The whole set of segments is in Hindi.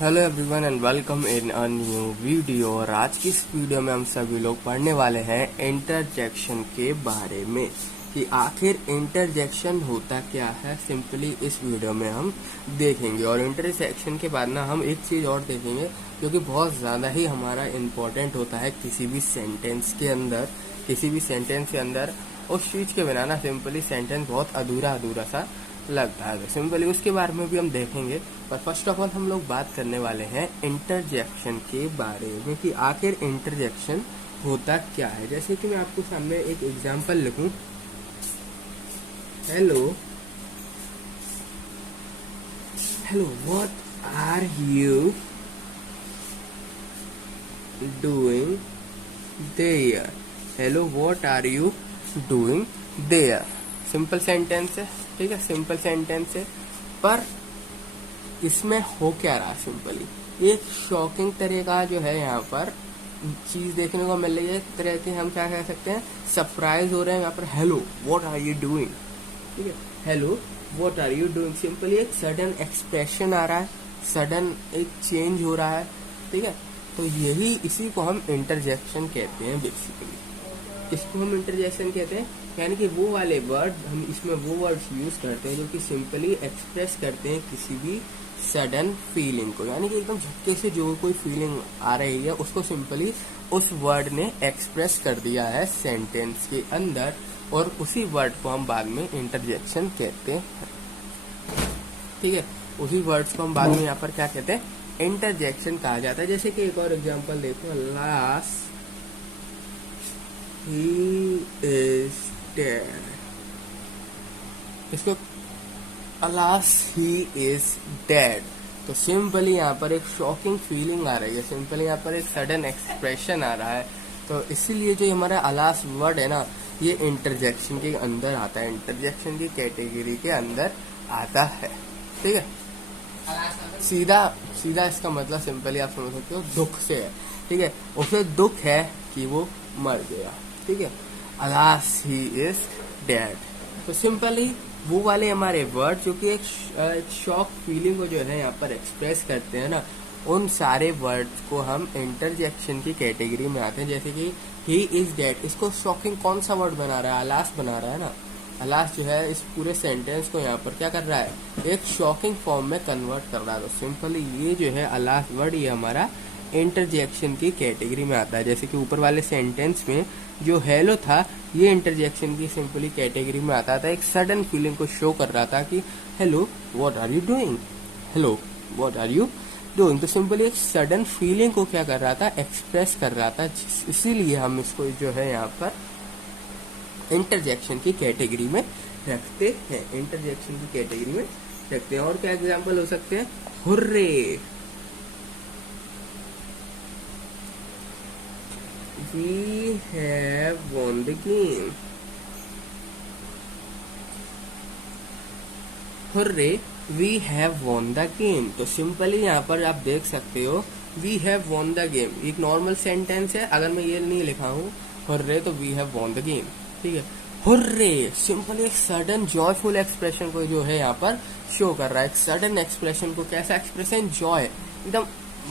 Hello everyone and welcome in a new video. और आज की इस वीडियो में हम सभी लोग पढ़ने वाले हैं इंटरजेक्शन के बारे में कि आखिर इंटरजेक्शन होता क्या है। सिंपली इस वीडियो में हम देखेंगे। और इंटरजेक्शन के बाद ना हम एक चीज़ और देखेंगे जो कि बहुत ज़्यादा ही हमारा इम्पोर्टेंट होता है किसी भी सेंटेंस के अंदर। उस चीज़ के बिना ना सिंपली सेंटेंस बहुत अधूरा अधूरा सा लगता है। तो सिंपली उसके बारे में भी हम देखेंगे। पर फर्स्ट ऑफ ऑल हम लोग बात करने वाले हैं इंटरजेक्शन के बारे में कि आखिर इंटरजेक्शन होता क्या है। जैसे कि मैं आपको सामने एक एग्जांपल लिखूं, hello what are you doing there. Hello what are you doing there. Simple sentence है, ठीक है, सिंपल सेंटेंस है। पर इसमें हो क्या रहा, सिंपली एक शॉकिंग तरह का जो है यहाँ पर चीज देखने को मिल रही है। एक तरह के हम क्या कह सकते हैं, सरप्राइज हो रहे हैं यहाँ पर। Hello what are you doing, ठीक है, hello what are you doing. Simply एक सडन एक्सप्रेशन आ रहा है, सडन एक चेंज हो रहा है, ठीक है। तो यही इसी को हम इंटरजेक्शन कहते हैं बेसिकली। इसको हम इंटरजेक्शन कहते हैं, यानी कि वो वाले वर्ड हम इसमें वो वर्ड्स यूज करते हैं जो कि सिंपली एक्सप्रेस करते हैं किसी भी सडन फीलिंग को। यानी कि एकदम झटके से जो कोई फीलिंग आ रही है उसको सिंपली उस वर्ड ने एक्सप्रेस कर दिया है सेंटेंस के अंदर, और उसी वर्ड को हम बाद में इंटरजेक्शन कहते हैं, ठीक है। उसी वर्ड्स को हम बाद में यहाँ पर क्या कहते हैं, इंटरजेक्शन कहा जाता है। जैसे कि एक और एग्जाम्पल देखो, लास्ट he is dead। इसको alas he is dead। तो सिंपली यहाँ पर एक शॉकिंग फीलिंग आ रही है, सिंपली यहाँ पर एक सडन एक्सप्रेशन आ रहा है। तो इसीलिए जो हमारा अलास वर्ड है ना, ये इंटरजेक्शन के अंदर आता है, इंटरजेक्शन की कैटेगरी के अंदर आता है, ठीक है। सीधा सीधा इसका मतलब सिंपली आप समझ सकते हो दुख से है, ठीक है। उसे दुख है कि वो मर गया, ठीक है। Alas he is dead. तो सिंपली वो वाले हमारे वर्ड जो कि एक शॉक फीलिंग को जो है यहाँ पर एक्सप्रेस करते हैं ना, उन सारे वर्ड्स को हम इंटरजेक्शन की कैटेगरी में आते हैं। जैसे कि ही इज डेड, इसको शॉकिंग कौन सा वर्ड बना रहा है, अलास बना रहा है ना। अलास जो है इस पूरे सेंटेंस को यहाँ पर क्या कर रहा है, एक शॉकिंग फॉर्म में कन्वर्ट कर रहा है। तो सिंपली ये जो है अलास वर्ड, ये हमारा इंटरजेक्शन की कैटेगरी में आता है। जैसे कि ऊपर वाले सेंटेंस में जो हेलो था, ये इंटरजेक्शन की सिंपली कैटेगरी में आता था। एक सडन फीलिंग को शो कर रहा था कि hello what are you doing, hello what are you doing. तो सिंपली एक सडन फीलिंग को क्या कर रहा था, एक्सप्रेस कर रहा था। इसीलिए हम इसको जो है यहाँ पर इंटरजेक्शन की कैटेगरी में रखते हैं, इंटरजेक्शन की कैटेगरी में रखते हैं। और क्या एग्जाम्पल हो सकते हैं, hurray, we have won the game। Hurray we have won the game। तो सिंपली यहाँ पर आप देख सकते हो we have won the game एक नॉर्मल सेंटेंस है। अगर मैं ये नहीं लिखा हूँ हुर्रे तो we have won the game, ठीक है। हुर्रे सिंपली एक सडन जॉयफुल एक्सप्रेशन को जो है यहाँ पर शो कर रहा है। एक सडन एक्सप्रेशन को, कैसा एक्सप्रेशन, जॉय, एकदम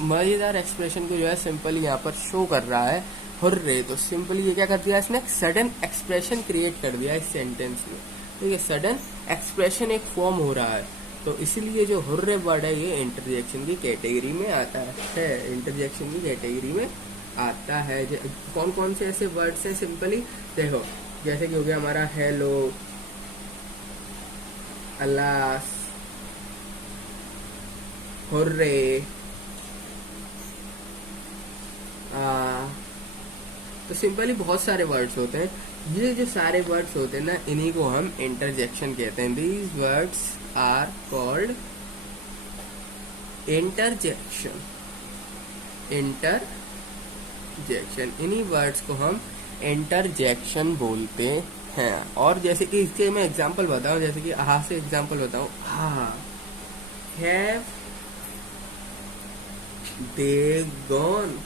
मजेदार एक्सप्रेशन को जो है सिंपली यहाँ पर शो कर रहा है हुर्रे। तो सिंपली ये क्या कर दिया, इसने एक सडन एक्सप्रेशन क्रिएट कर दिया इस सेंटेंस में, ठीक है। सडन एक्सप्रेशन एक फॉर्म हो रहा है। तो इसलिए जो हुर्रे वर्ड है ये इंटरजेक्शन की कैटेगरी में आता है, इंटरजेक्शन की कैटेगरी में आता है। कौन कौन से ऐसे वर्ड्स हैं, सिंपली देखो, जैसे कि हो गया हमारा हेलो, अलास, हुर्रे, तो सिंपली बहुत सारे वर्ड्स होते हैं। ये जो सारे वर्ड्स होते हैं ना, इन्हीं को हम इंटरजेक्शन कहते हैं। These words are called interjection, interjection, इन्हीं वर्ड्स को हम इंटरजेक्शन बोलते हैं। और जैसे कि इसके मैं एग्जांपल बताऊं, जैसे कि आहा से एग्जांपल बताऊं, have they gone,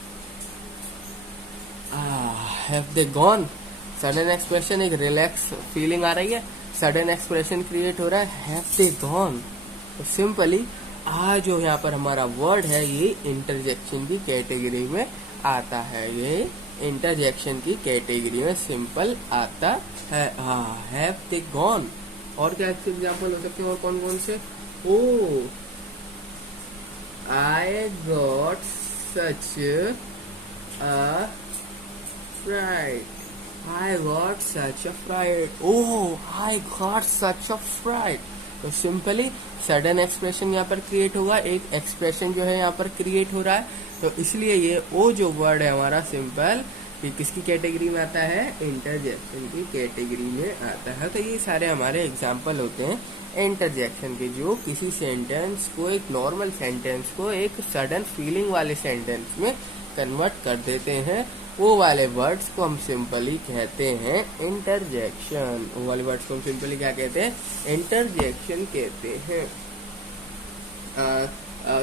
have they gone. Sudden expression, एक रिलैक्स फीलिंग आ रही है, सडन एक्सप्रेशन क्रिएट हो रहा है, हैव दे गॉन। तो सिंपली आ जो यहाँ पर हमारा वर्ड है ये इंटरजेक्शन की कैटेगरी में आता है, ये इंटरजेक्शन की कैटेगरी में सिंपल आता है। हैव दे गॉन, और क्या एग्जाम्पल हो सकते हैं और कौन कौन से? Oh I got such a fright, I got such a fright. Oh, I got such a fright. तो सिंपली सडन एक्सप्रेशन यहाँ पर क्रिएट होगा, एक एक्सप्रेशन जो है यहाँ पर क्रिएट हो रहा है, तो इसलिए ये ओ जो वर्ड है हमारा सिंपल ये किसकी कैटेगरी में आता है? इंटरजेक्शन की कैटेगरी में आता है। तो ये सारे हमारे एग्जाम्पल होते हैं इंटरजेक्शन के, जो किसी सेंटेंस को, एक नॉर्मल सेंटेंस को एक सडन फीलिंग वाले सेंटेंस में कन्वर्ट कर देते हैं। वो वाले वर्ड्स को हम सिंपली कहते हैं इंटरजेक्शन। वो वाले वर्ड्स को हम सिंपली क्या कहते हैं? इंटरजेक्शन कहते हैं।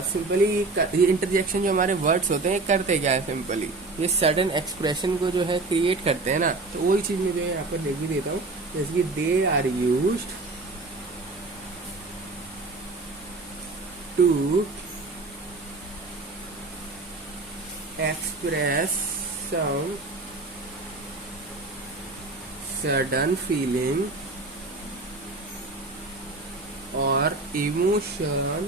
सिंपली ये इंटरजेक्शन जो हमारे वर्ड्स होते हैं करते क्या है? सिंपली ये सडन एक्सप्रेशन को जो है क्रिएट करते हैं ना, तो वही चीज में जो है यहाँ पर लिख भी देता हूँ, जैसे कि they are used to express some sudden feeling or emotion।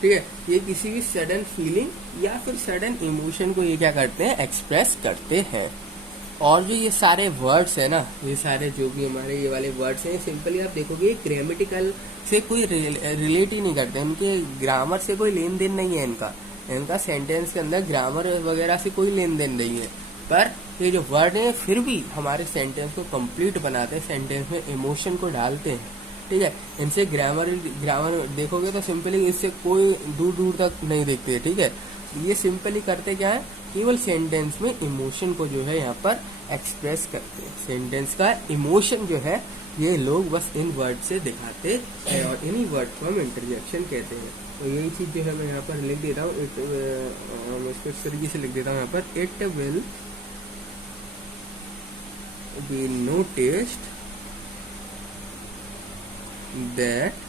ठीक है, ये किसी भी सडन फीलिंग या फिर सडन इमोशन को ये क्या करते हैं? एक्सप्रेस करते हैं। और जो ये सारे वर्ड्स है ना, ये सारे जो भी हमारे ये वाले वर्ड्स हैं, सिंपली आप देखोगे ग्रामेटिकल से कोई रिलेट ही नहीं करते, इनके ग्रामर से कोई लेन देन नहीं है, इनका सेंटेंस के अंदर ग्रामर वगैरह से कोई लेन देन नहीं है। पर ये जो वर्ड है फिर भी हमारे सेंटेंस को कंप्लीट बनाते हैं, सेंटेंस में इमोशन को डालते हैं। ठीक है, इनसे ग्रामर देखोगे तो सिंपली इससे कोई दूर दूर तक नहीं देखते। ठीक है, ये सिंपली करते क्या है? केवल सेंटेंस में इमोशन को जो है यहाँ पर एक्सप्रेस करते हैं। सेंटेंस का इमोशन जो है ये लोग बस इन वर्ड से दिखाते हैं, और इन्हीं वर्ड को हम इंटरजेक्शन कहते हैं। तो यही चीज जो है मैं यहाँ पर लिख देता हूँ, इसको इस तरीके से लिख देता हूँ यहाँ पर, it will be noticed that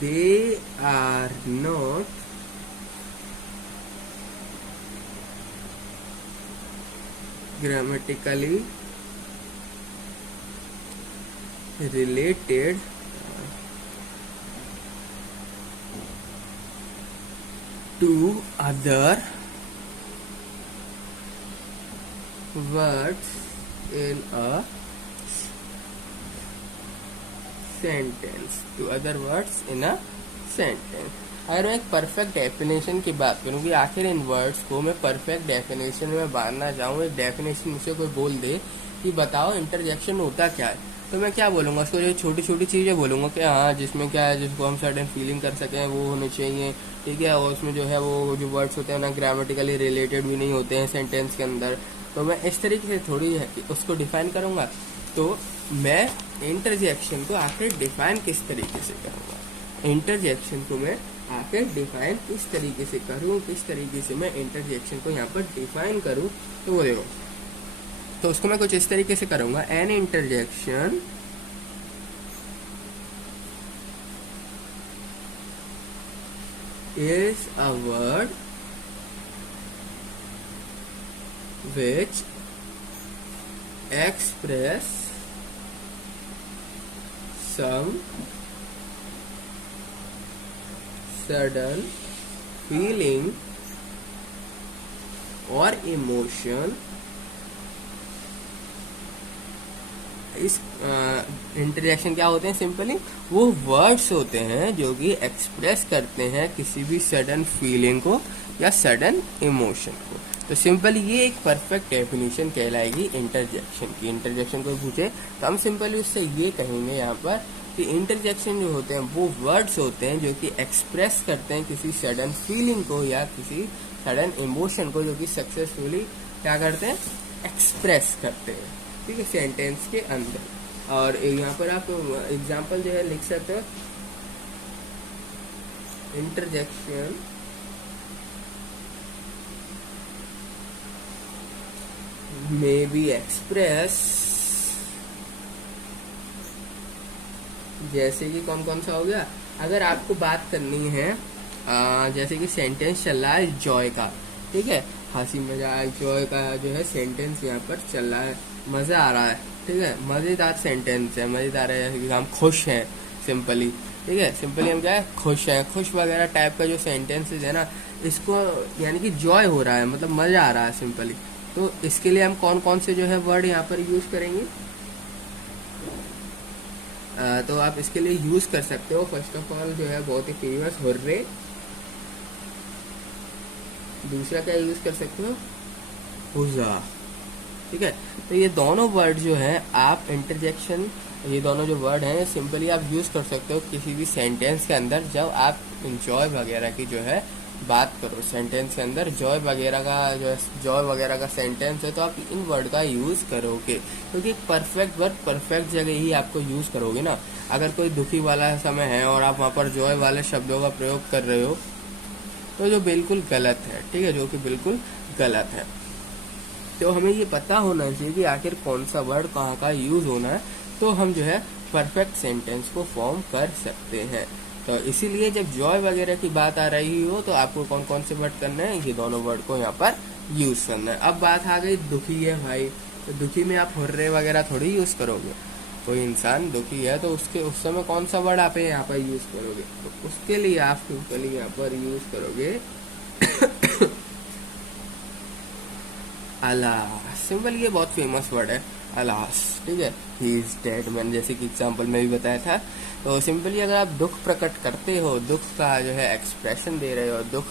they are not grammatically related to other words in a sentence, to other words in a sentence. अगर मैं एक परफेक्ट डेफिनेशन की बात करूँ कि आखिर इन वर्ड्स को मैं परफेक्ट डेफिनेशन में बांधना चाहूँ, एक डेफिनेशन मुझसे कोई बोल दे कि बताओ इंटरजेक्शन होता क्या है, तो मैं क्या बोलूँगा? उसको जो छोटी छोटी चीज़ें बोलूँगा कि हाँ जिसमें क्या है, जिसको हम सडन फीलिंग कर सकें वो होने चाहिए। ठीक है, और उसमें जो है वो जो वर्ड्स होते हैं ना ग्रामेटिकली रिलेटेड भी नहीं होते हैं सेंटेंस के अंदर, तो मैं इस तरीके से थोड़ी है कि उसको डिफाइन करूँगा। तो मैं इंटरजेक्शन को आखिर डिफाइन किस तरीके से करूँगा? इंटरजेक्शन को मैं आखिर डिफाइन किस तरीके से करूँ, किस तरीके से मैं इंटरजेक्शन को यहाँ पर डिफाइन करूँ, तो वो देखो, तो उसको मैं कुछ इस तरीके से करूँगा। An interjection is a word which express some sudden feeling or emotion। इस इंटरजेक्शन क्या होते हैं? सिंपली वो वर्ड्स होते हैं जो कि एक्सप्रेस करते हैं किसी भी सडन फीलिंग को या सडन इमोशन को। तो सिंपली ये एक परफेक्ट डेफिनेशन कहलाएगी इंटरजेक्शन की। इंटरजेक्शन को पूछे तो हम सिंपली उससे ये कहेंगे यहाँ पर कि इंटरजेक्शन जो होते हैं वो वर्ड्स होते हैं जो कि एक्सप्रेस करते हैं किसी सडन फीलिंग को या किसी सडन इमोशन को, जो कि सक्सेसफुली क्या करते हैं? एक्सप्रेस करते हैं। ठीक है, सेंटेंस के अंदर। और यहाँ पर आप एग्जाम्पल जो है लिख सकते हो, इंटरजेक्शन may be expressed जैसे कि कौन कौन सा हो गया, अगर आपको बात करनी है जैसे कि सेंटेंस चल रहा है जॉय का, ठीक है, हंसी मजाक जॉय का जो है सेंटेंस यहाँ पर चल रहा है, मजा आ रहा है, ठीक है, मजेदार सेंटेंस है, मजेदार है, जैसे कि हम खुश हैं सिंपली, ठीक है, सिंपली हम क्या है खुश हैं, खुश वगैरह टाइप का जो सेंटेंसेस है ना, इसको यानी कि जॉय हो रहा है, मतलब मजा आ रहा है सिंपली। तो इसके लिए हम कौन कौन से जो है वर्ड यहाँ पर यूज करेंगे, तो आप इसके लिए यूज कर सकते हो। फर्स्ट ऑफ ऑल जो है बहुत ही फेमस हुर्रे, दूसरा क्या यूज कर सकते हो, हुज़ा, ठीक है। तो ये दोनों वर्ड जो है आप इंटरजेक्शन, ये दोनों जो वर्ड हैं सिंपली आप यूज कर सकते हो किसी भी सेंटेंस के अंदर, जब आप इंजॉय वगैरह की जो है बात करो, सेंटेंस के अंदर जॉय वगैरह का जो है जॉय वगैरह का सेंटेंस है, तो आप इन वर्ड का यूज करोगे, क्योंकि परफेक्ट वर्ड परफेक्ट जगह ही आपको यूज करोगे ना। अगर कोई दुखी वाला समय है और आप वहाँ पर जॉय वाले शब्दों का प्रयोग कर रहे हो, तो जो बिल्कुल गलत है, ठीक है, जो कि बिल्कुल गलत है। तो हमें ये पता होना चाहिए कि आखिर कौन सा वर्ड कहाँ का यूज होना है, तो हम जो है परफेक्ट सेंटेंस को फॉर्म कर सकते हैं। तो इसीलिए जब जॉय वगैरह की बात आ रही हो तो आपको कौन कौन से वर्ड करना है, ये दोनों वर्ड को यहाँ पर यूज करना है। अब बात आ गई दुखी है भाई, तो दुखी में आप हुर्रे वगैरह थोड़ी यूज करोगे, कोई इंसान दुखी है तो उसके उस समय कौन सा वर्ड आप यहाँ पर यूज करोगे, तो उसके लिए आप सिंपली यहाँ पर यूज करोगे अलास। सिंपल, ये बहुत फेमस वर्ड है अलास, ठीक है, ही इज डेड, मैंने जैसे कि एग्जाम्पल में भी बताया था। तो सिंपली अगर आप दुख प्रकट करते हो, दुख का जो है एक्सप्रेशन दे रहे हो, दुख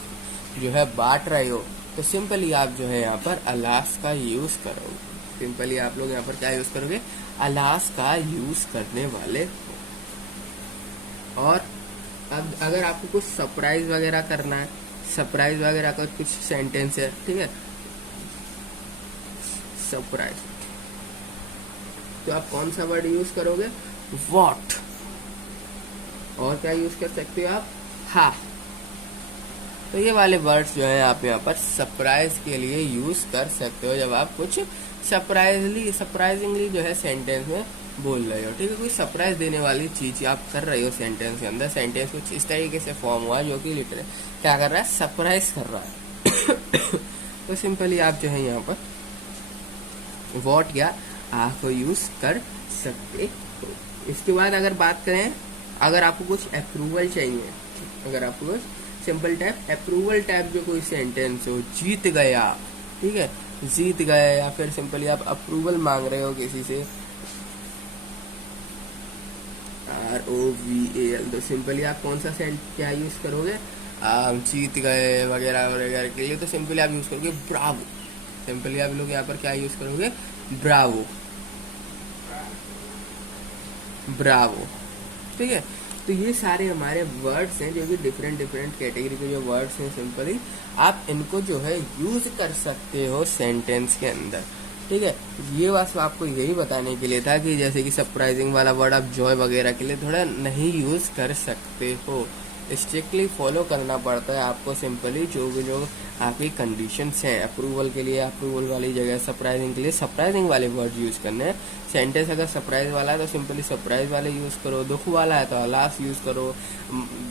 जो है बांट रहे हो, तो सिंपली आप जो है यहाँ पर अलास का यूज करोगे। सिंपली आप लोग यहाँ पर क्या यूज करोगे, अलास का यूज करने वाले। और अब अगर आपको कुछ सरप्राइज वगैरह करना है, सरप्राइज वगैरह का कुछ सेंटेंस है, ठीक है, सरप्राइज, तो आप कौन सा वर्ड यूज करोगे, व्हाट। और क्या यूज कर सकते हो आप, हा। तो ये वाले वर्ड्स जो है आप यहाँ पर सरप्राइज के लिए यूज कर सकते हो, जब आप कुछ सरप्राइजिंगली जो है सेंटेंस में बोल रहे हो, ठीक है, कोई सरप्राइज देने वाली चीज आप कर रहे हो सेंटेंस के अंदर, सेंटेंस कुछ इस तरीके से फॉर्म हुआ जो कि लिटरली क्या कर रहा है, सरप्राइज कर रहा है तो सिंपली आप जो है यहाँ पर व्हाट या आ को यूज कर सकते हो। इसके बाद अगर बात करें, अगर आपको कुछ अप्रूवल चाहिए, अगर आपको कुछ सिंपल टाइप अप्रूवल टाइप जो कोई सेंटेंस हो, जीत गया, ठीक है, जीत गए, या फिर सिंपली आप अप्रूवल मांग रहे हो किसी से, ROVAL, तो सिंपली आप कौन सा क्या यूज करोगे, जीत गए वगैरह वगैरह के लिए, तो सिंपली आप यूज करोगे ब्रावो। सिंपली आप लोग यहाँ पर क्या यूज करोगे, ब्रावो, ब्रावो, ठीक है। तो ये सारे हमारे वर्ड्स हैं जो कि डिफरेंट डिफरेंट कैटेगरी के जो वर्ड्स हैं, सिंपली आप इनको जो है यूज कर सकते हो सेंटेंस के अंदर, ठीक है। ये बस आपको यही बताने के लिए था कि जैसे कि सरप्राइजिंग वाला वर्ड आप जॉय वगैरह के लिए थोड़ा नहीं यूज कर सकते हो, स्ट्रिक्टली फॉलो करना पड़ता है आपको, सिंपली जो आपकी कंडीशंस हैं, अप्रूवल के लिए अप्रूवल वाली जगह, सरप्राइजिंग के लिए सरप्राइजिंग वाले वर्ड यूज करने हैं। सेंटेंस अगर सरप्राइज वाला है तो सिंपली सरप्राइज वाले यूज करो, दुख वाला है तो अलास यूज करो,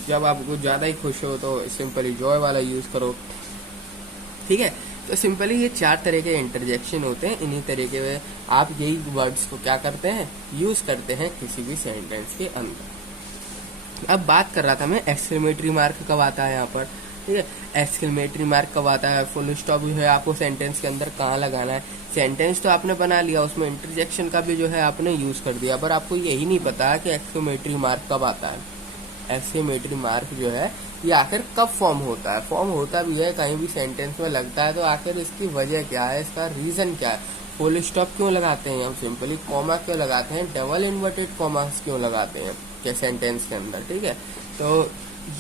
जब आप कुछ ज्यादा ही खुश हो तो सिंपली जॉय वाला यूज करो, ठीक है। तो सिंपली ये 4 तरह के इंटरजेक्शन होते हैं, इन्हीं तरीके में आप यही वर्ड्स को क्या करते हैं, यूज करते हैं किसी भी सेंटेंस के अंदर। अब बात कर रहा था मैं एक्सक्लेमेटरी मार्क कब आता है यहाँ पर, ठीक है, एक्सक्लेमेटरी मार्क कब आता है, फुल स्टॉप जो है आपको सेंटेंस के अंदर कहाँ लगाना है। सेंटेंस तो आपने बना लिया, उसमें इंटरजेक्शन का भी जो है आपने यूज कर दिया, पर आपको यही नहीं पता कि एक्सक्लेमेटरी मार्क कब आता है। एक्सक्लेमेटरी मार्क जो है ये आखिर कब फॉर्म होता है, फॉर्म होता भी है कहीं भी सेंटेंस में लगता है, तो आखिर इसकी वजह क्या है, इसका रीजन क्या है, फुल स्टॉप क्यों लगाते हैं हम, सिंपली कॉमा क्यों लगाते हैं, डबल इन्वर्टेड कॉमास क्यों लगाते हैं क्या सेंटेंस के अंदर, ठीक है। तो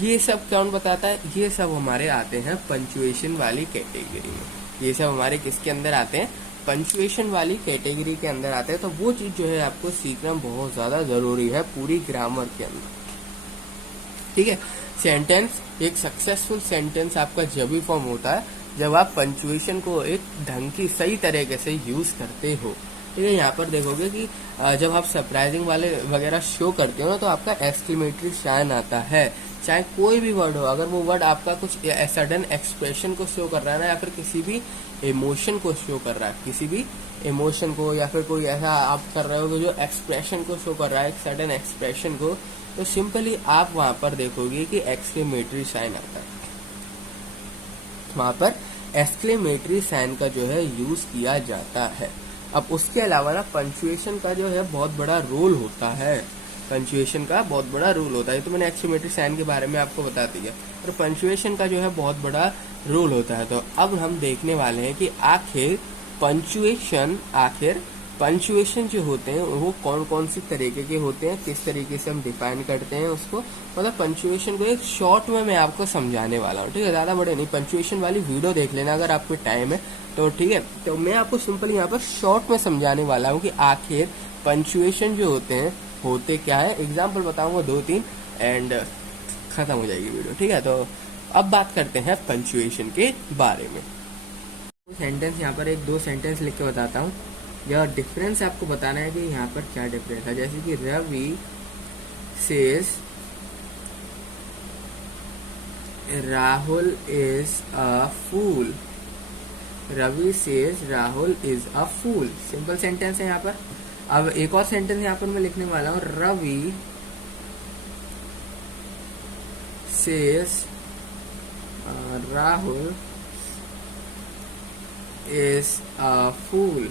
ये सब कौन बताता है, ये सब हमारे आते हैं पंचुएशन वाली कैटेगरी में, ये सब हमारे किसके अंदर आते हैं, पंचुएशन वाली कैटेगरी के अंदर आते हैं। तो वो चीज जो है आपको सीखना बहुत ज्यादा जरूरी है पूरी ग्रामर के अंदर, ठीक है। सेंटेंस, एक सक्सेसफुल सेंटेंस आपका जब भी फॉर्म होता है जब आप पंचुएशन को एक ढंग की सही तरीके से यूज करते हो, ठीक है। यहाँ पर देखोगे कि जब आप सरप्राइजिंग वाले वगैरह शो करते हो ना, तो आपका एक्सक्लेमेटरी साइन आता है। चाहे कोई भी वर्ड हो, अगर वो वर्ड आपका कुछ सडन एक्सप्रेशन को शो कर रहा है ना, या फिर किसी भी इमोशन को शो कर रहा है, किसी भी इमोशन को, या फिर कोई ऐसा आप कर रहे हो जो एक्सप्रेशन को शो कर रहा है, एक सडन एक्सप्रेशन को, तो सिंपली आप वहां पर देखोगे कि एक्सक्लेमेटरी साइन आता है। वहां पर एक्सक्लेमेटरी साइन का जो है यूज किया जाता है। अब उसके अलावा ना पंचुएशन का जो है बहुत बड़ा रोल होता है। पंचुएशन का बहुत बड़ा रोल होता है, तो मैंने एक्सक्लेमेटरी साइन के बारे में आपको बता दिया, और पंचुएशन का जो है बहुत बड़ा रोल होता है। तो अब हम देखने वाले हैं कि आखिर पंचुएशन जो होते हैं वो कौन कौन सी तरीके के होते हैं, किस तरीके से हम डिफाइन करते हैं उसको। मतलब पंचुएशन को एक शॉर्ट में मैं आपको समझाने वाला हूँ, ठीक है, ज्यादा बड़े नहीं। पंचुएशन वाली वीडियो देख लेना अगर आपको टाइम है तो, ठीक है। तो मैं आपको सिंपल यहाँ पर शॉर्ट में समझाने वाला हूँ कि आखिर पंचुएशन जो होते हैं होते क्या है। एग्जाम्पल बताऊंगा 2-3 एंड खत्म हो जाएगी वीडियो, ठीक है। तो अब बात करते हैं पंचुएशन के बारे में। सेंटेंस यहाँ पर 1-2 सेंटेंस लिख के बताता हूँ। यह डिफरेंस आपको बताना है कि यहाँ पर क्या डिफरेंस है। जैसे कि Ravi says Rahul is a fool. Ravi says Rahul is a fool, simple sentence है यहाँ पर। अब एक और सेंटेंस यहाँ पर मैं लिखने वाला हूँ, Ravi says Rahul is a fool.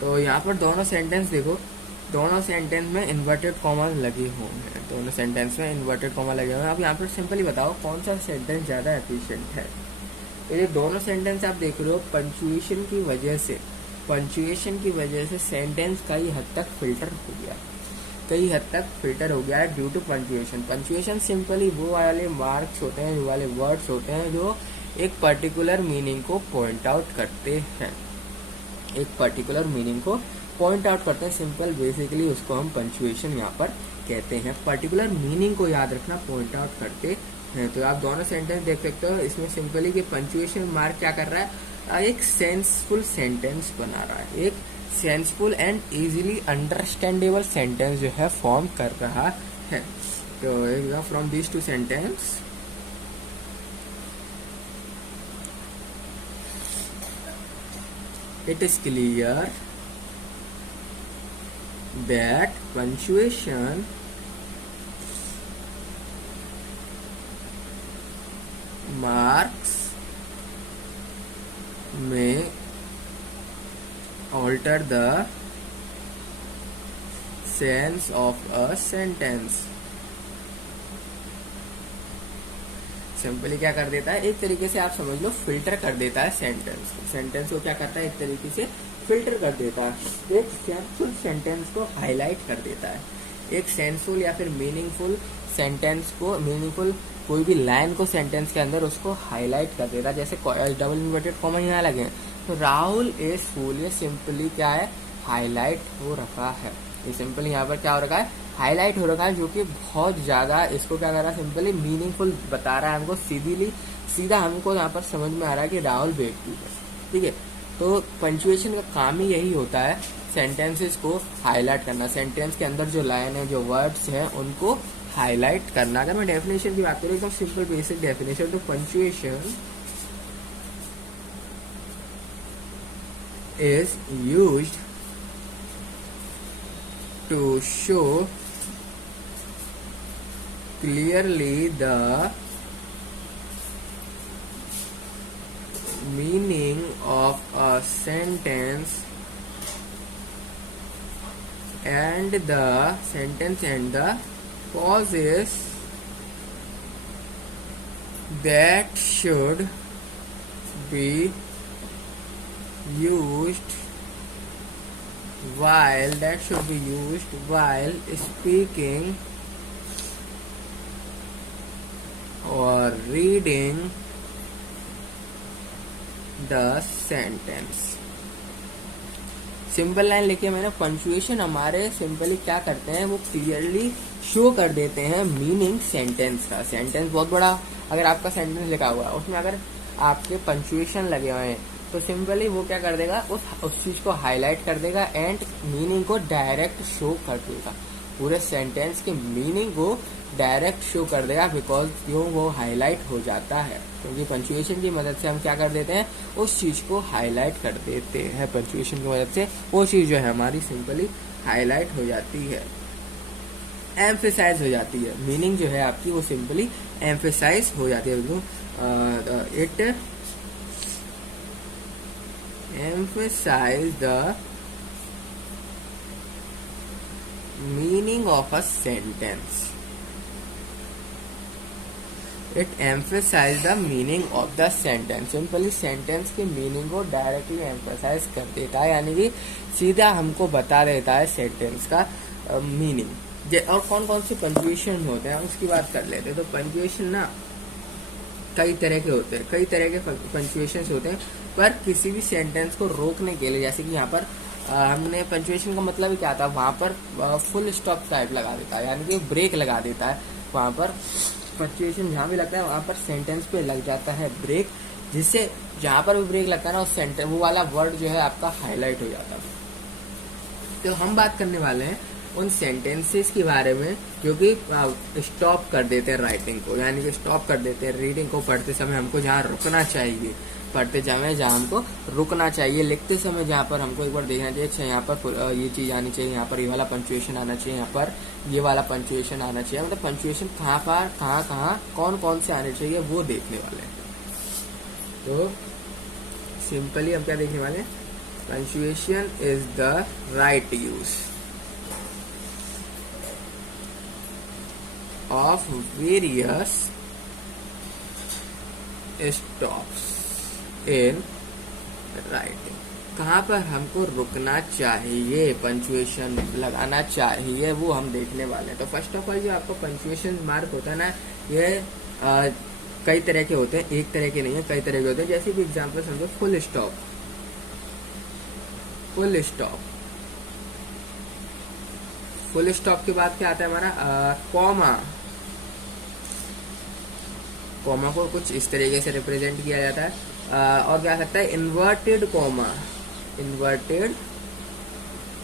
तो यहाँ पर दोनों सेंटेंस देखो, दोनों सेंटेंस में इन्वर्टेड कॉमा लगे हुए हैं, दोनों सेंटेंस में इन्वर्टेड कॉमा लगे हुए हैं। अब यहाँ पर सिंपली बताओ कौन सा सेंटेंस ज्यादा एफिशिएंट है। ये दोनों सेंटेंस आप देख रहे हो, पंचुएशन की वजह से सेंटेंस कई हद तक फिल्टर हो गया है due to punctuation. Punctuation simply वो वाले मार्क्स होते हैं, वो वाले वर्ड्स होते हैं जो एक पर्टिकुलर मीनिंग को पॉइंट आउट करते हैं, सिंपल बेसिकली उसको हम पंचुएशन यहाँ पर कहते हैं। पर्टिकुलर मीनिंग को याद रखना, पॉइंट आउट करते हैं। तो आप दोनों सेंटेंस देख सकते हो, इसमें सिंपली कि पंचुएशन मार्क क्या कर रहा है, एक सेंसफुल सेंटेंस बना रहा है, एक senseful and easily understandable sentence जो है फॉर्म कर रहा है। तो from this two sentence, it is clear that punctuation marks may alter the sense of a sentence। Simply क्या कर देता है, एक तरीके से आप समझ लो फिल्टर कर देता है सेंटेंस को क्या करता है, एक तरीके से फिल्टर कर देता है, एक सेंसफुल सेंटेंस को हाईलाइट कर देता है। एक सेंसफुल या फिर मीनिंगफुल सेंटेंस को, मीनिंगफुल कोई भी लाइन को सेंटेंस के अंदर उसको हाईलाइट कर देता है। जैसे डबल इन्वर्टेड कॉमा यहाँ लगे हैं, तो राहुल इज फूल, ये सिंपली क्या है, हाईलाइट हो रखा है। ये सिंपली यहाँ पर क्या हो रखा है, हाईलाइट हो रखा है, जो कि बहुत ज्यादा इसको क्या कर रहा है, सिंपली मीनिंगफुल बता रहा है हमको, सीधा हमको यहाँ पर समझ में आ रहा है कि राहुल बेवकूफ है, ठीक है। तो पंचुएशन का काम ही यही होता है, सेंटेंसेस को हाईलाइट करना, सेंटेंस के अंदर जो लाइन है, जो वर्ड्स हैं, उनको हाईलाइट करना। अगर मैं डेफिनेशन की बात करूँ, एकदम सिंपल बेसिक डेफिनेशन, तो punctuation is used to show clearly the meaning of a sentence and the pauses that should be used while speaking or reading the sentence। Simple line लिखी है मैंने, पंचुएशन हमारे सिंपली क्या करते हैं, वो क्लियरली शो कर देते हैं मीनिंग सेंटेंस का। सेंटेंस बहुत बड़ा, अगर आपका सेंटेंस लिखा हुआ है, उसमें अगर आपके पंचुएशन लगे हुए हैं, तो सिंपली वो क्या कर देगा, उस चीज को हाईलाइट कर देगा एंड मीनिंग को डायरेक्ट शो कर देगा, पूरे सेंटेंस के मीनिंग को डायरेक्ट शो कर देगा, बिकॉज क्यों वो हाईलाइट हो जाता है, क्योंकि पंचुएशन की मदद से हम क्या कर देते हैं, उस चीज को हाईलाइट कर देते हैं। पंचुएशन की मदद से वो चीज जो है हमारी सिंपली हाईलाइट हो जाती है, एम्फेसाइज हो जाती है, मीनिंग जो है आपकी वो सिंपली एम्फेसाइज हो जाती है। It emphasize the meaning of a sentence. It emphasize the meaning of the sentence. Simply sentence के मीनिंग को डायरेक्टली एम्फेसाइज कर देता है, यानी कि सीधा हमको बता देता है सेंटेंस का मीनिंग। और कौन कौन से पंचुएशन होते हैं उसकी बात कर लेते हैं। तो पंचुएशन ना कई तरह के होते हैं, कई तरह के पंचुएशन होते हैं, पर किसी भी सेंटेंस को रोकने के लिए, जैसे कि यहाँ पर हमने पंचुएशन का मतलब ही क्या था, वहां पर फुल स्टॉप टाइप लगा देता है, यानी कि ब्रेक लगा देता है। वहां पर पंचुएशन जहाँ भी लगता है वहां पर सेंटेंस पे लग जाता है ब्रेक, जिससे जहां पर भी ब्रेक लगता है ना, उस सेंटेंस वो वाला वर्ड जो है आपका हाईलाइट हो जाता है। तो हम बात करने वाले हैं उन सेंटेंसेस के बारे में जो कि स्टॉप कर देते हैं राइटिंग को, यानी कि स्टॉप कर देते हैं रीडिंग को, पढ़ते समय हमको जहाँ रुकना चाहिए, पढ़ते समय जहाँ हमको रुकना चाहिए, लिखते समय जहाँ पर हमको एक बार देखना चाहिए, अच्छा यहाँ पर ये चीज आनी चाहिए, यहाँ पर ये वाला पंचुएशन आना चाहिए, यहाँ पर ये वाला पंचुएशन आना चाहिए, मतलब पंचुएशन कहाँ पर कहाँ कौन कौन से आने चाहिए वो देखने वाले हैं। तो सिंपली हम क्या देखने वाले हैं, punctuation is the right use of various stops in writing। कहाँ पर हमको रुकना चाहिए, पंचुएशन लगाना चाहिए, वो हम देखने वाले हैं। तो फर्स्ट ऑफ ऑल जो आपको पंचुएशन मार्क होता है ना, ये कई तरह के होते हैं, एक तरह के नहीं है, कई तरह के होते हैं। जैसे कि एग्जांपल समझो, full stop, full stop, full stop के बाद क्या आता है हमारा, कॉमा। कॉमा को कुछ इस तरीके से रिप्रेजेंट किया जाता है। और क्या सकता है, inverted comma, inverted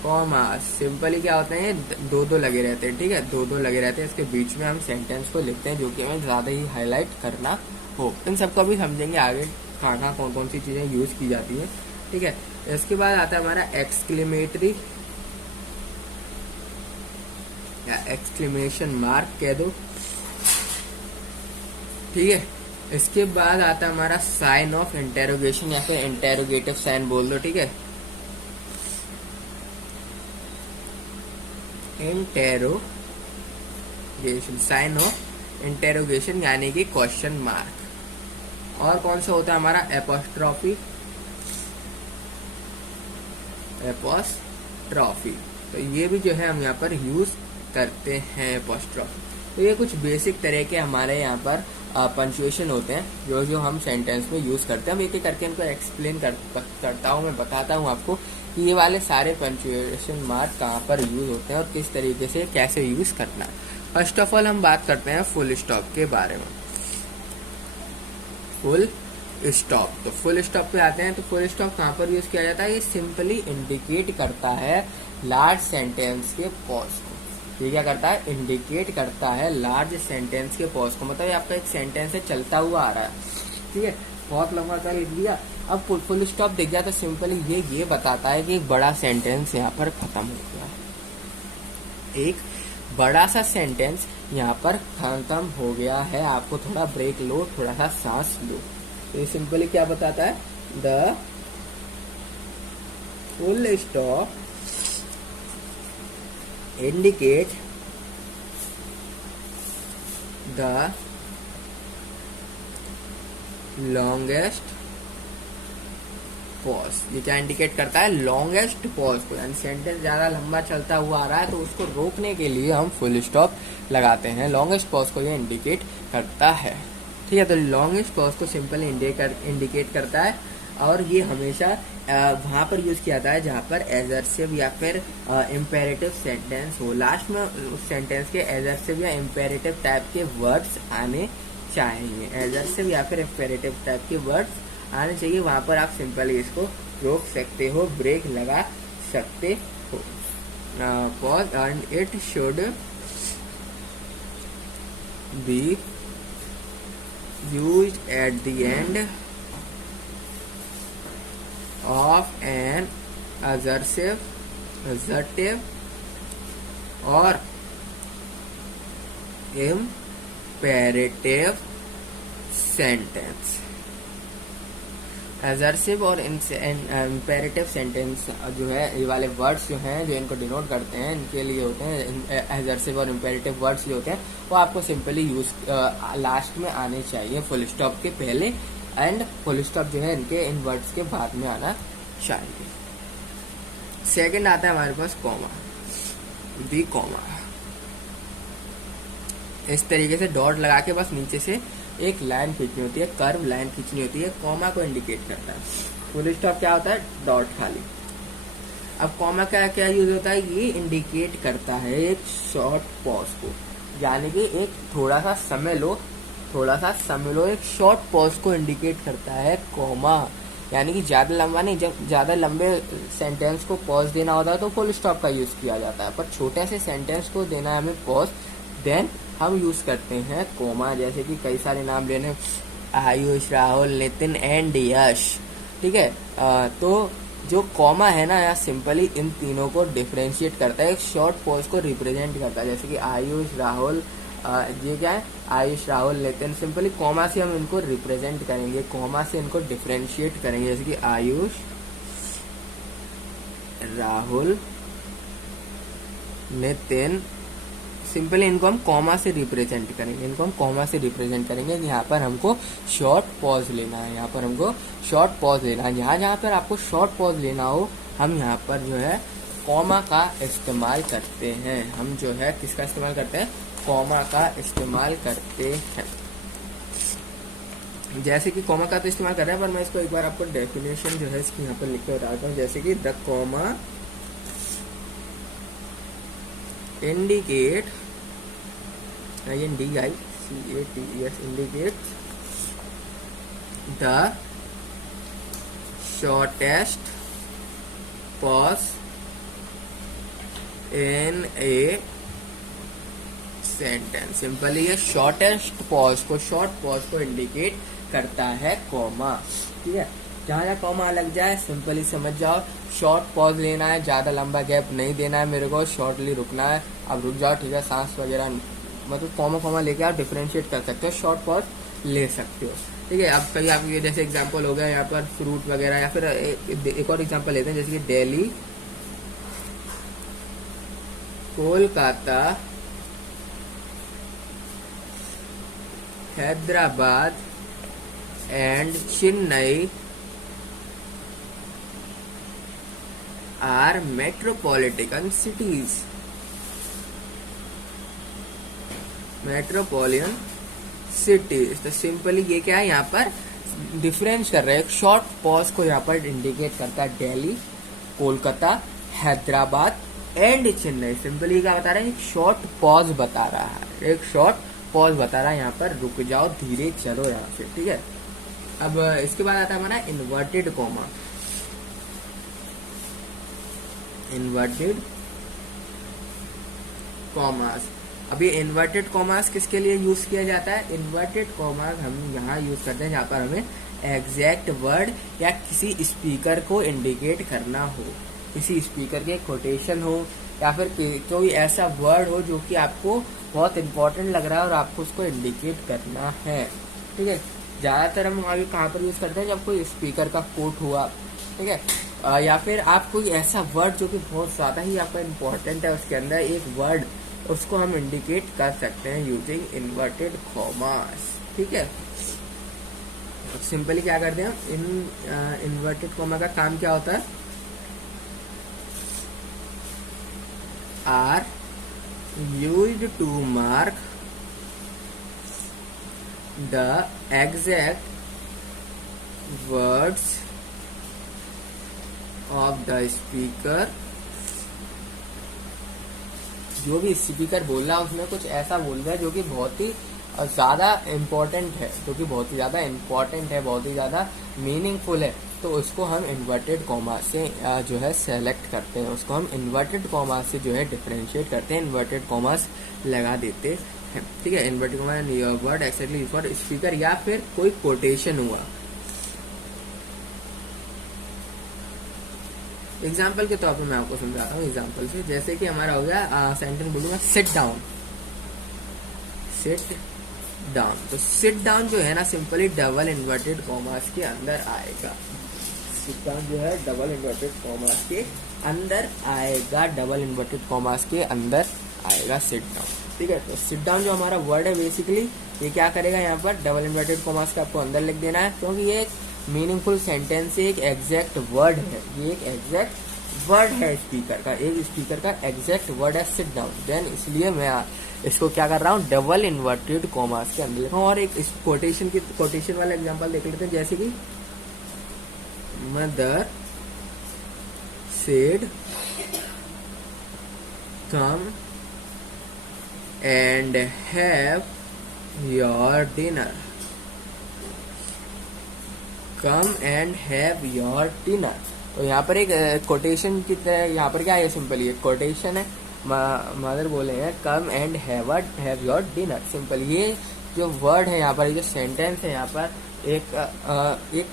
comma. Simply क्या होते हैं, दो दो लगे रहते हैं, ठीक है, दो दो लगे रहते हैं, इसके बीच में हम सेंटेंस को लिखते हैं जो कि हमें ज्यादा ही हाईलाइट करना हो। इन सबको भी समझेंगे आगे, कहाँ कौन कौन सी चीजें यूज की जाती है, ठीक है। इसके बाद आता है हमारा एक्सक्लेमेटरी या एक्सक्लेमेशन मार्क कह दो, ठीक है। इसके बाद आता है हमारा साइन ऑफ इंटेरोगेशन या फिर इंटेरोगेटिव साइन बोल दो, ठीक है। इंटेरोगेशन, साइन ऑफ इंटेरोगेशन यानी कि क्वेश्चन मार्क। और कौन सा होता है हमारा, एपोस्ट्रॉफी, एपोस्ट्रॉफी। तो ये भी जो है हम यहाँ पर यूज करते हैं, एपोस्ट्रॉफी। तो ये कुछ बेसिक तरह के हमारे यहाँ पर पंचुएशन होते हैं जो जो हम सेंटेंस में यूज करते हैं। हम एक एक करके इनको एक्सप्लेन करता हूँ, मैं बताता हूँ आपको कि ये वाले सारे पंचुएशन मार्क कहाँ पर यूज होते हैं और किस तरीके से कैसे यूज करना है। फर्स्ट ऑफ ऑल हम बात करते हैं फुल स्टॉप के बारे में। फुल स्टॉप, तो फुल स्टॉप पे आते हैं। तो फुल स्टॉप कहाँ पर यूज किया जाता है, ये सिंपली इंडिकेट करता है लार्ज सेंटेंस के पॉज को। ये क्या करता है, इंडिकेट करता है लार्ज सेंटेंस के पॉज को। मतलब आपका एक सेंटेंस है चलता हुआ आ रहा है, ठीक है, बहुत लंबा सा लिख दिया, अब फुल स्टॉप दिख गया, तो सिंपली ये बताता है कि एक बड़ा सेंटेंस यहाँ पर खत्म हो गया, एक बड़ा सा सेंटेंस यहाँ पर खत्म हो गया है, आपको थोड़ा ब्रेक लो, थोड़ा सा सांस लो। तो ये सिंपली क्या बताता है, the full stop indicate the longest pause। ये क्या इंडिकेट करता है, लॉन्गेस्ट पॉज को, यानी सेंटेंस ज्यादा लंबा चलता हुआ आ रहा है तो उसको रोकने के लिए हम फुल स्टॉप लगाते हैं। लॉन्गेस्ट पॉज को ये इंडिकेट करता है, ठीक है। तो लॉन्गेस्ट पॉज को सिंपली इंडिकेट करता है और ये हमेशा वहां पर यूज किया जाता है जहां पर एजर्सिव या फिर इम्पेरेटिव सेंटेंस हो। लास्ट में उस सेंटेंस के एजर्सिव या इम्पेरेटिव टाइप के वर्ड्स आने चाहिए, एजर्सिव या फिर इम्पेरेटिव टाइप के वर्ड्स आने चाहिए, वहां पर आप सिंपली इसको रोक सकते हो, ब्रेक लगा सकते हो। Pause and it should be used at the end of an assertive or imperative sentence। assertive और imperative sentence जो है, ये वाले वर्ड्स जो हैं जो इनको डिनोट करते हैं, इनके लिए होते हैं assertive और imperative वर्ड्स जो होते हैं वो आपको सिंपली यूज लास्ट में आने चाहिए, फुल स्टॉप के पहले, एंड फुल स्टॉप जो है इनके इन वर्ड्स के बाद में आना चाहिए। सेकंड आता है हमारे पास कॉमा, दी कॉमा। इस तरीके से डॉट लगा के बस नीचे से एक लाइन खींचनी होती है, कर्व लाइन खींचनी होती है, कॉमा को इंडिकेट करता है। फुल स्टॉप क्या होता है, डॉट खाली। अब कॉमा का क्या यूज होता है, ये इंडिकेट करता है एक शॉर्ट पॉज को, यानी कि एक थोड़ा सा समय लो, एक शॉर्ट पॉज को इंडिकेट करता है कॉमा। यानी कि ज्यादा लंबा नहीं, जब ज्यादा लंबे सेंटेंस को पॉज देना होता है तो फुल स्टॉप का यूज किया जाता है, पर छोटे से सेंटेंस को देना है हमें पॉज, देन हम यूज करते हैं कॉमा। जैसे कि कई सारे नाम लेने, आयुष, राहुल, नितिन एंड यश, ठीक है। तो जो कॉमा है ना, यहाँ सिंपली इन तीनों को डिफरेंशिएट करता है, एक शॉर्ट पॉज को रिप्रेजेंट करता है। जैसे कि आयुष, राहुल, ये क्या है, आयुष, राहुल, नितिन, सिंपली कॉमा से हम इनको रिप्रेजेंट करेंगे, कॉमा से इनको डिफरेंशिएट करेंगे। जैसे कि आयुष, राहुल, नितिन, सिंपली इनको हम कॉमा से रिप्रेजेंट करेंगे, यहाँ पर हमको शॉर्ट पॉज लेना है, जहाँ पर आपको शॉर्ट पॉज लेना हो, हम यहाँ पर जो है कॉमा का इस्तेमाल करते हैं। हम जो है किसका इस्तेमाल करते हैं, कॉमा का इस्तेमाल करते हैं। जैसे कि कॉमा का तो इस्तेमाल कर रहे हैं, पर मैं इसको एक बार आपको डेफिनेशन जो है इसकी यहाँ पर लिख कर बताता हूँ। जैसे कि the comma indicate, INDICATES, indicates the shortest pause in a sentence. Simply ये शॉर्ट पॉज को इंडिकेट करता है कॉमा, ठीक है। जहाँ कॉमा लग जाए सिंपली समझ जाओ शॉर्ट पॉज लेना है, ज्यादा लंबा गैप नहीं देना है मेरे को, शॉर्टली रुकना है। अब रुक जाओ, ठीक है, सांस वगैरह, मतलब कॉमा लेके आप डिफरेंशिएट कर सकते हो, शॉर्ट पॉज ले सकते हो, ठीक है। अब कहीं आपके जैसे एग्जांपल हो गया यहाँ पर फ्रूट वगैरह, या फिर एक और एग्जांपल लेते हैं, जैसे कि Delhi, Kolkata, Hyderabad and Chennai are metropolitan cities. तो सिंपली ये क्या है, यहाँ पर डिफरेंस कर रहे हैं, एक शॉर्ट पॉज को यहाँ पर इंडिकेट करता है, दिल्ली, कोलकाता, हैदराबाद एंड चेन्नई। सिंपली क्या बता रहा है, एक शॉर्ट पॉज बता रहा है, यहाँ पर रुक जाओ, धीरे चलो यहाँ से, ठीक है। अब इसके बाद आता है हमारा इन्वर्टेड कॉमास। अब ये इन्वर्टेड कॉमास किसके लिए यूज किया जाता है, इन्वर्टेड कॉमास हम यहाँ यूज करते हैं जहाँ पर हमें एग्जैक्ट वर्ड या किसी स्पीकर को इंडिकेट करना हो, किसी स्पीकर के कोटेशन हो, या फिर कोई ऐसा वर्ड हो जो कि आपको बहुत इंपॉर्टेंट लग रहा है और आपको उसको इंडिकेट करना है, ठीक है। ज्यादातर हम आगे कहाँ पर यूज करते हैं, जब कोई स्पीकर का कोट हुआ, ठीक है, या फिर आप कोई ऐसा वर्ड जो कि बहुत ज्यादा ही आपका इम्पोर्टेंट है, उसके अंदर एक वर्ड, उसको हम इंडिकेट कर सकते हैं यूजिंग इन्वर्टेड कॉमास, ठीक है। सिंपली क्या करते हैं हम, इन्वर्टेड कॉमा का काम क्या होता है, are used to mark the exact words of the speaker. जो भी स्पीकर बोल रहा है उसमें कुछ ऐसा बोल रहा है जो कि बहुत ही और ज़्यादा इम्पोर्टेंट है, जो कि बहुत ही ज़्यादा इम्पोर्टेंट है, बहुत ही ज़्यादा मीनिंगफुल है, तो उसको हम इन्वर्टेड कॉमा से जो है सेलेक्ट करते हैं, उसको हम इन्वर्टेड कॉमा से जो है डिफरेंशिएट करते हैं, इन्वर्टेड कॉमास लगा देते हैं। ठीक है, inverted comma word exactly for speaker, या फिर कोई कोटेशन हुआ। एग्जाम्पल के तौर पर मैं आपको समझाता हूँ एग्जाम्पल से। जैसे कि हमारा हो गया सेंटेंस बोलूंगा सिट डाउन, सिट डाउन। तो सिट डाउन जो है ना सिंपली डबल इन्वर्टेड कॉमास के अंदर आएगा। सिट डाउन जो है डबल इन्वर्टेड कॉमास के अंदर आएगा, डबल इन्वर्टेड कॉमास के अंदर आएगा सिट डाउन। ठीक है, तो सिट डाउन जो हमारा वर्ड है बेसिकली ये क्या करेगा, यहाँ पर डबल इन्वर्टेड कॉमास का आपको अंदर लिख देना है, क्योंकि ये एक मीनिंगफुल सेंटेंस से एक एग्जैक्ट वर्ड है, ये एक एग्जैक्ट वर्ड है स्पीकर का, एक स्पीकर का एग्जैक्ट वर्ड है सिट डाउन। देन इसलिए मैं इसको क्या कर रहा हूँ, डबल इन्वर्टेड कॉमास के अंदर लिखा हूँ। और एक इस कोटेशन वाला एग्जांपल देख लेते हैं। जैसे कि mother said come and have your dinner, come and have your dinner. तो यहाँ पर एक कोटेशन की तरह, यहाँ पर क्या है, सिंपली एक कोटेशन है। मदर बोले हैं come and have your dinner. Simple ये जो वर्ड है यहाँ पर, ये जो सेंटेंस है यहाँ पर एक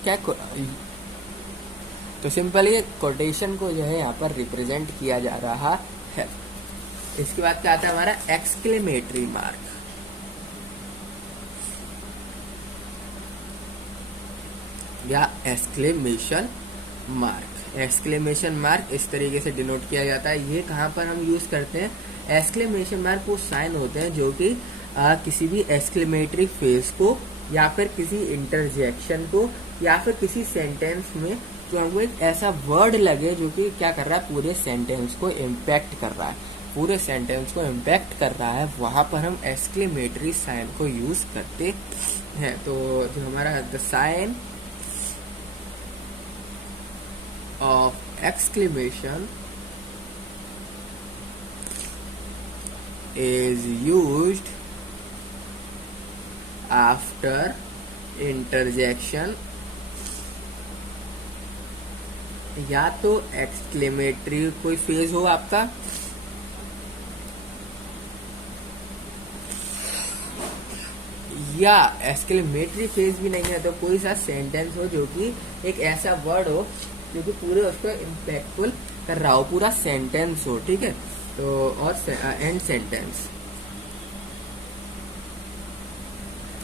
क्या, तो सिंपली ये कोटेशन को जो है यहाँ पर रिप्रेजेंट किया जा रहा है। इसके बाद क्या आता है हमारा एक्सक्लेमेटरी मार्क, या एक्सक्लेमेशन मार्क। एक्सक्लेमेशन मार्क इस तरीके से डिनोट किया जाता है। ये कहाँ पर हम यूज करते हैं, एक्सक्लेमेशन मार्क वो साइन होते हैं जो कि किसी भी एक्सक्लेमेटरी फेज को, या फिर किसी इंटरजेक्शन को, या फिर किसी सेंटेंस में जो हमको एक ऐसा वर्ड लगे जो कि क्या कर रहा है, पूरे सेंटेंस को इम्पैक्ट कर रहा है, पूरे सेंटेंस को इम्पैक्ट कर रहा है, वहां पर हम एक्सक्लेमेटरी साइन को यूज करते हैं। तो जो हमारा the sign of exclamation is used after interjection, या तो एक्सक्लेमेटरी कोई फेज हो आपका, या एक्सक्लेमेटरी फेज भी नहीं है तो कोई सा सेंटेंस हो जो कि एक ऐसा वर्ड हो जो कि पूरे उसको इम्पैक्टफुल कर रहा हो, पूरा सेंटेंस हो। ठीक है, तो और एंड सेंटेंस।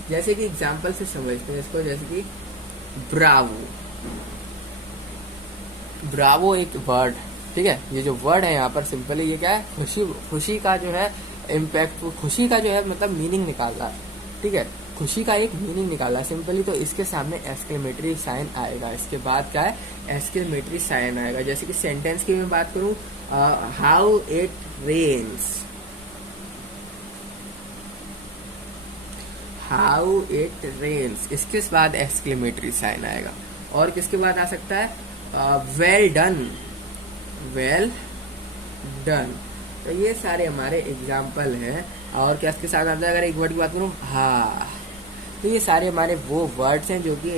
जैसे कि एग्जांपल से समझते हैं इसको, जैसे कि ब्रावो, ब्रावो एक वर्ड, ठीक है, ये जो वर्ड है यहाँ पर सिंपली ये क्या है, खुशी, खुशी का जो है इम्पैक्ट, खुशी का जो है मतलब मीनिंग निकाल रहा है। ठीक है, खुशी का एक मीनिंग निकाला सिंपली, तो इसके सामने एक्सक्लेमेटरी साइन आएगा। इसके बाद क्या है, एक्सक्लेमेटरी साइन आएगा। जैसे कि सेंटेंस की मैं बात करूं, how it rains, how it rains, इसके बाद एक्सक्लेमेटरी साइन आएगा। और किसके बाद आ सकता है, वेल डन, वेल डन। तो ये सारे हमारे एग्जाम्पल हैं। और क्या इसके साथ आता है, अगर एक वर्ड की बात करूं, हाँ, तो ये सारे हमारे वो वर्ड्स हैं जो कि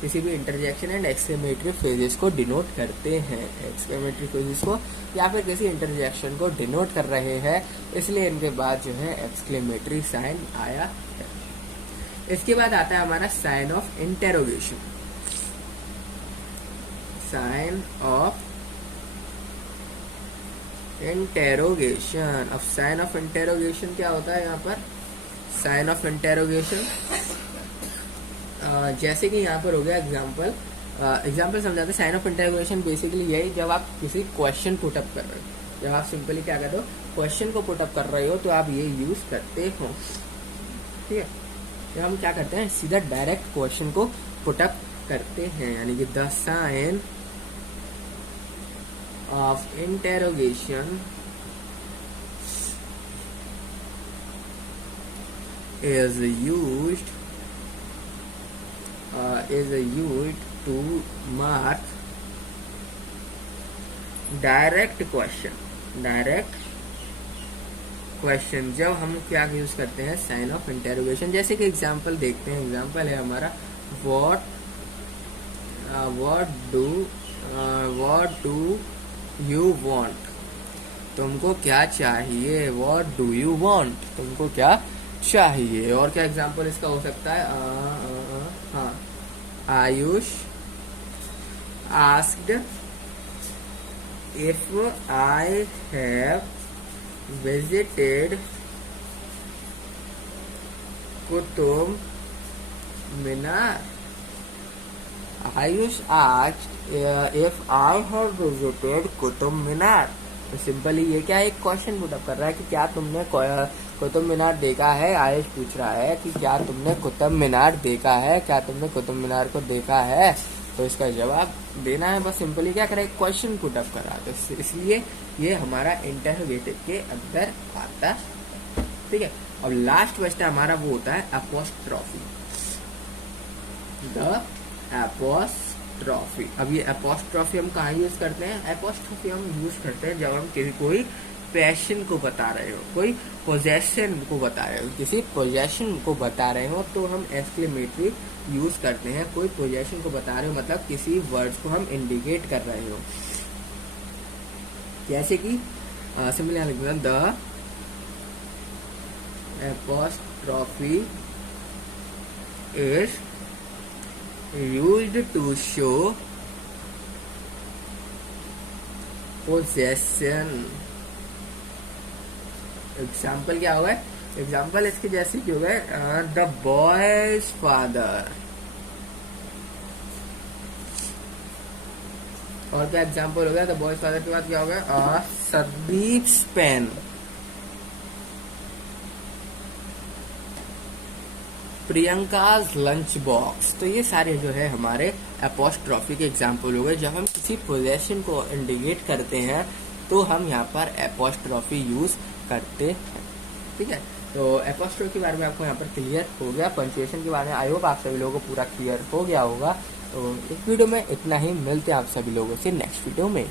किसी भी इंटरजेक्शन एंड एक्सक्लेमेटरी फेजेस को डिनोट करते हैं, एक्सक्लेमेटरी फेजेस को या फिर किसी इंटरजेक्शन को डिनोट कर रहे हैं, इसलिए इनके बाद जो है एक्सक्लेमेटरी साइन आया है। इसके बाद आता है हमारा sign of interrogation, sign of interrogation. अब साइन ऑफ इंटेरोगेशन क्या होता है यहाँ पर, साइन ऑफ इंटेरोगेशन जैसे कि यहाँ पर हो गया एग्जाम्पल, एग्जाम्पल समझाते हैं। साइन ऑफ इंटेरोगेशन बेसिकली यही, जब आप किसी क्वेश्चन पुटअप कर रहे हो, जब आप सिंपली क्या कर रहे हो, क्वेश्चन को पुटअप कर रहे हो, तो आप ये यूज करते हो। ठीक है, जब हम क्या करते हैं, सीधा डायरेक्ट क्वेश्चन को पुटअप करते हैं, यानी कि the sign of interrogation is used to mark direct question question, जब हम क्या यूज करते हैं, साइन ऑफ इंटेरोगेशन। जैसे कि एग्जांपल देखते हैं, एग्जांपल है हमारा व्हाट डू यू वांट, तुमको क्या चाहिए, व्हाट डू यू वांट, तुमको क्या चाहिए। और क्या एग्जांपल इसका हो सकता है, हाँ, Ayush asked if I have visited Qutub Minar. Ayush asked if I have visited Qutub Minar. तो सिंपली ये क्या एक क्वेश्चन पुट अप कर रहा है कि क्या तुमने कुतुब मीनार देखा है। आयुष पूछ रहा है कि क्या तुमने कुतुब मीनार देखा है, क्या तुमने कुतुब मीनार को देखा है। तो इसका जवाब देना है, बस सिंपली क्या करें, क्वेश्चन पुट अप करा। तो इसलिए ये हमारा इंटरोगेटिव के अंदर आता, ठीक है। और लास्ट बचता हमारा वो होता है अपोस्ट्रॉफी, द अपोस्ट्रॉफी। अब ये अपोस्ट्रॉफी हम कहाँ यूज करते हैं, अपोस्ट्रॉफी हम यूज करते हैं जब हम कोई पैशन को बता रहे हो, कोई पोजेशन को बता रहे हो, किसी पोजेशन को बता रहे हो, तो हम एक्सक्लेमेटरी यूज करते हैं। कोई पोजेशन को बता रहे हो मतलब किसी वर्ड्स को हम इंडिकेट कर रहे हो, जैसे कि सिंपली लिख दें, the apostrophe is used to show possession। Example क्या होगा, एग्जाम्पल इसके जैसे क्यों गए, द बॉयज फादर। और क्या एग्जाम्पल हो गया, द बॉयज फादर के बाद क्या हो गया, Sandeep's pen. Priyanka's lunch box. तो ये सारे जो है हमारे एपोस्ट्रॉफी के एग्जाम्पल हो गए। जब हम किसी पोजेशन को इंडिकेट करते हैं तो हम यहाँ पर एपोस्ट्रॉफी यूज करते हैं, ठीक है। तो एपोस्ट्रॉफी के बारे में आपको यहाँ पर क्लियर हो गया। पंचुएशन के बारे में आई होप आप सभी लोगों को पूरा क्लियर हो गया होगा। तो इस वीडियो में इतना ही, मिलते हैं आप सभी लोगों से नेक्स्ट वीडियो में।